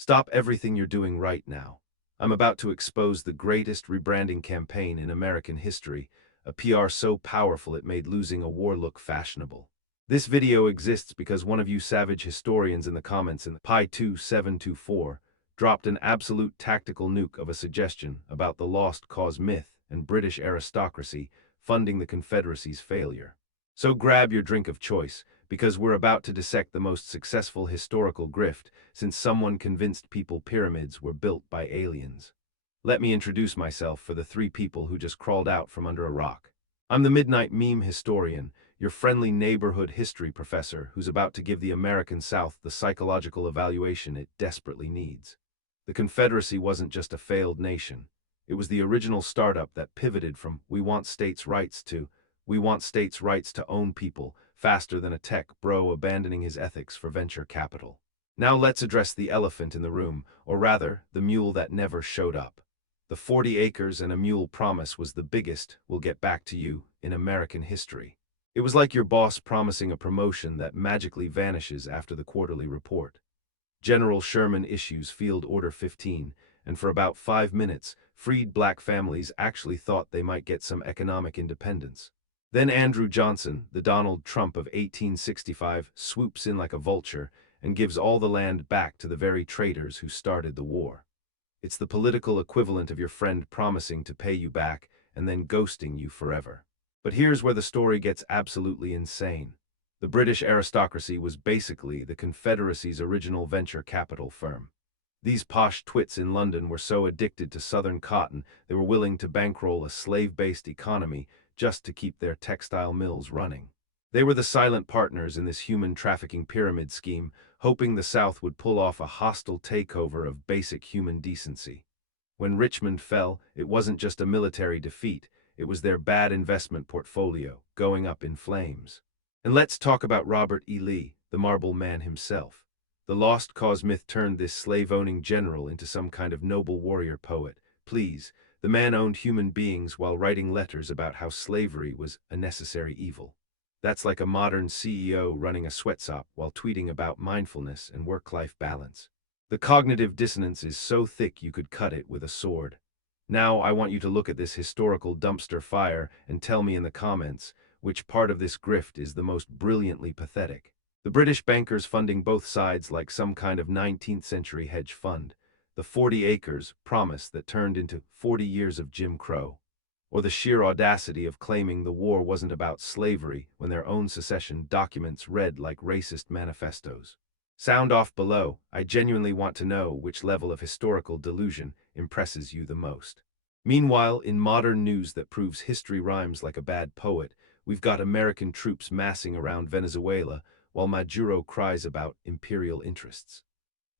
Stop everything you're doing right now. I'm about to expose the greatest rebranding campaign in American history, a PR so powerful it made losing a war look fashionable. This video exists because one of you savage historians in the comments in the Pi2724 dropped an absolute tactical nuke of a suggestion about the Lost Cause myth and British aristocracy funding the Confederacy's failure. So grab your drink of choice, because we're about to dissect the most successful historical grift since someone convinced people pyramids were built by aliens. Let me introduce myself for the three people who just crawled out from under a rock. I'm the Midnight Meme Historian, your friendly neighborhood history professor who's about to give the American South the psychological evaluation it desperately needs. The Confederacy wasn't just a failed nation. It was the original startup that pivoted from "we want states' rights" to "we want states' rights to own people" faster than a tech bro abandoning his ethics for venture capital. Now let's address the elephant in the room, or rather, the mule that never showed up. The 40 acres and a mule promise was the biggest "we'll get back to you" in American history. It was like your boss promising a promotion that magically vanishes after the quarterly report. General Sherman issues Field Order 15, and for about 5 minutes, freed black families actually thought they might get some economic independence. Then Andrew Johnson, the Donald Trump of 1865, swoops in like a vulture and gives all the land back to the very traitors who started the war. It's the political equivalent of your friend promising to pay you back and then ghosting you forever. But here's where the story gets absolutely insane. The British aristocracy was basically the Confederacy's original venture capital firm. These posh twits in London were so addicted to Southern cotton they were willing to bankroll a slave-based economy just to keep their textile mills running. They were the silent partners in this human trafficking pyramid scheme, hoping the South would pull off a hostile takeover of basic human decency. When Richmond fell, it wasn't just a military defeat, it was their bad investment portfolio going up in flames. And let's talk about Robert E. Lee, the Marble Man himself. The Lost Cause myth turned this slave-owning general into some kind of noble warrior poet. Please, the man owned human beings while writing letters about how slavery was a necessary evil. That's like a modern CEO running a sweatshop while tweeting about mindfulness and work-life balance. The cognitive dissonance is so thick you could cut it with a sword. Now I want you to look at this historical dumpster fire and tell me in the comments which part of this grift is the most brilliantly pathetic. The British bankers funding both sides like some kind of 19th century hedge fund. The 40 acres promise that turned into 40 years of Jim Crow. Or the sheer audacity of claiming the war wasn't about slavery when their own secession documents read like racist manifestos. Sound off below. I genuinely want to know which level of historical delusion impresses you the most. Meanwhile, in modern news that proves history rhymes like a bad poet, we've got American troops massing around Venezuela while Maduro cries about imperial interests.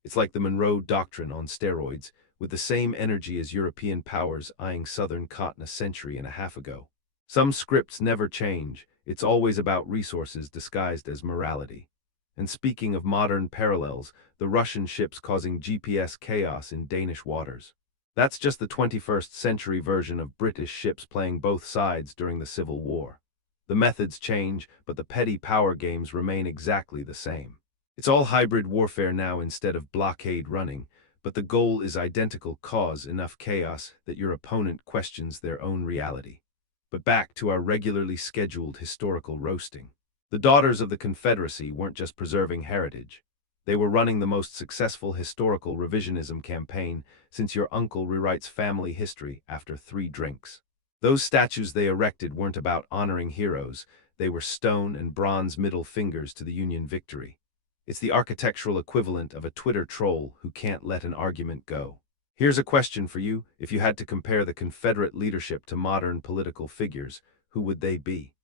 It's like the Monroe Doctrine on steroids, with the same energy as European powers eyeing Southern cotton a century and a half ago. Some scripts never change. It's always about resources disguised as morality. And speaking of modern parallels, the Russian ships causing GPS chaos in Danish waters. That's just the 21st century version of British ships playing both sides during the Civil War. The methods change, but the petty power games remain exactly the same. It's all hybrid warfare now instead of blockade running, but the goal is identical: cause enough chaos that your opponent questions their own reality. But back to our regularly scheduled historical roasting. The Daughters of the Confederacy weren't just preserving heritage. They were running the most successful historical revisionism campaign since your uncle rewrites family history after 3 drinks. Those statues they erected weren't about honoring heroes, they were stone and bronze middle fingers to the Union victory. It's the architectural equivalent of a Twitter troll who can't let an argument go. Here's a question for you: if you had to compare the Confederate leadership to modern political figures, who would they be?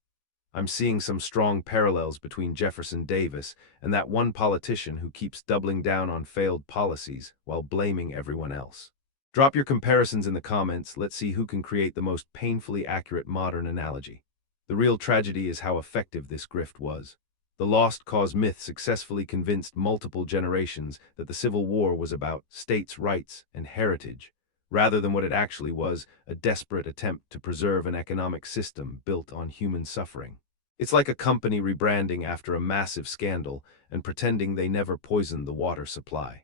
I'm seeing some strong parallels between Jefferson Davis and that one politician who keeps doubling down on failed policies while blaming everyone else. Drop your comparisons in the comments. Let's see who can create the most painfully accurate modern analogy. The real tragedy is how effective this grift was. The Lost Cause myth successfully convinced multiple generations that the Civil War was about states' rights and heritage, rather than what it actually was: a desperate attempt to preserve an economic system built on human suffering. It's like a company rebranding after a massive scandal and pretending they never poisoned the water supply.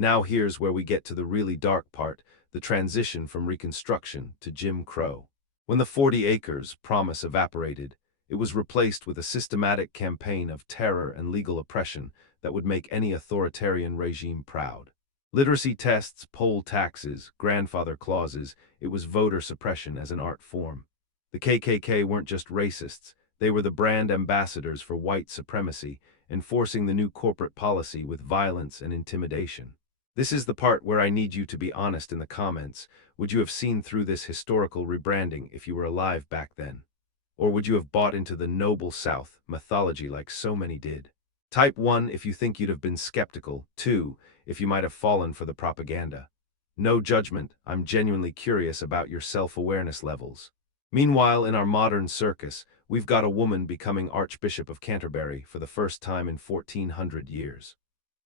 Now here's where we get to the really dark part, the transition from Reconstruction to Jim Crow. When the 40 acres promise evaporated, it was replaced with a systematic campaign of terror and legal oppression that would make any authoritarian regime proud. Literacy tests, poll taxes, grandfather clauses, it was voter suppression as an art form. The KKK weren't just racists, they were the brand ambassadors for white supremacy, enforcing the new corporate policy with violence and intimidation. This is the part where I need you to be honest in the comments. Would you have seen through this historical rebranding if you were alive back then? Or would you have bought into the noble South mythology like so many did? Type 1 if you think you'd have been skeptical, 2 if you might have fallen for the propaganda. No judgment, I'm genuinely curious about your self-awareness levels. Meanwhile, in our modern circus, we've got a woman becoming Archbishop of Canterbury for the first time in 1400 years.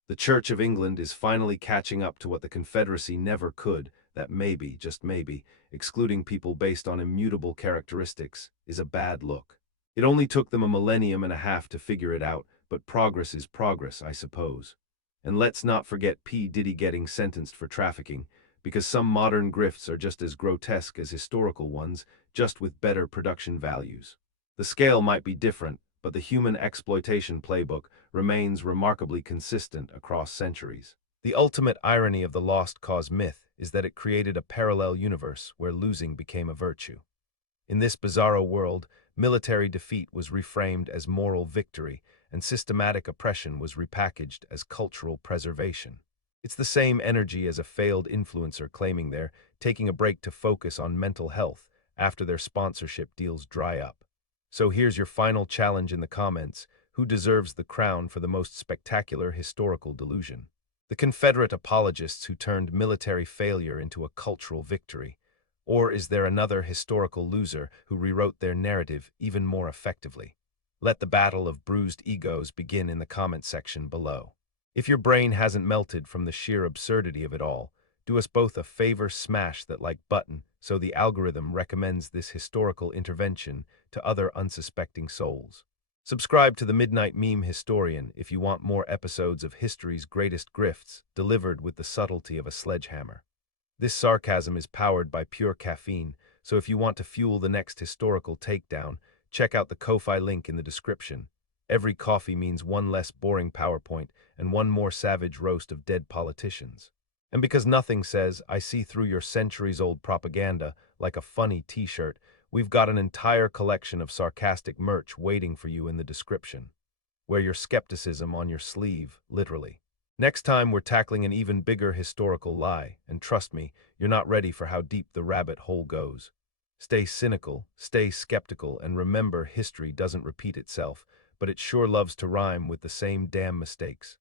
The Church of England is finally catching up to what the Confederacy never could, that maybe, just maybe, excluding people based on immutable characteristics is a bad look. It only took them a millennium and a half to figure it out, but progress is progress, I suppose. And let's not forget P. Diddy getting sentenced for trafficking, because some modern grifts are just as grotesque as historical ones, just with better production values. The scale might be different, but the human exploitation playbook remains remarkably consistent across centuries. The ultimate irony of the Lost Cause myth is that it created a parallel universe where losing became a virtue. In this bizarro world, military defeat was reframed as moral victory, and systematic oppression was repackaged as cultural preservation. It's the same energy as a failed influencer claiming they're taking a break to focus on mental health after their sponsorship deals dry up. So here's your final challenge in the comments. Who deserves the crown for the most spectacular historical delusion? The Confederate apologists who turned military failure into a cultural victory? Or is there another historical loser who rewrote their narrative even more effectively? Let the battle of bruised egos begin in the comment section below. If your brain hasn't melted from the sheer absurdity of it all, do us both a favor, smash that like button so the algorithm recommends this historical intervention to other unsuspecting souls. Subscribe to the Midnight Meme Historian if you want more episodes of history's greatest grifts delivered with the subtlety of a sledgehammer. This sarcasm is powered by pure caffeine, so if you want to fuel the next historical takedown, check out the Ko-Fi link in the description. Every coffee means one less boring PowerPoint and one more savage roast of dead politicians. And because nothing says, I see through your centuries-old propaganda like a funny t-shirt, we've got an entire collection of sarcastic merch waiting for you in the description. Wear your skepticism on your sleeve, literally. Next time, we're tackling an even bigger historical lie, and trust me, you're not ready for how deep the rabbit hole goes. Stay cynical, stay skeptical, and remember history doesn't repeat itself, but it sure loves to rhyme with the same damn mistakes.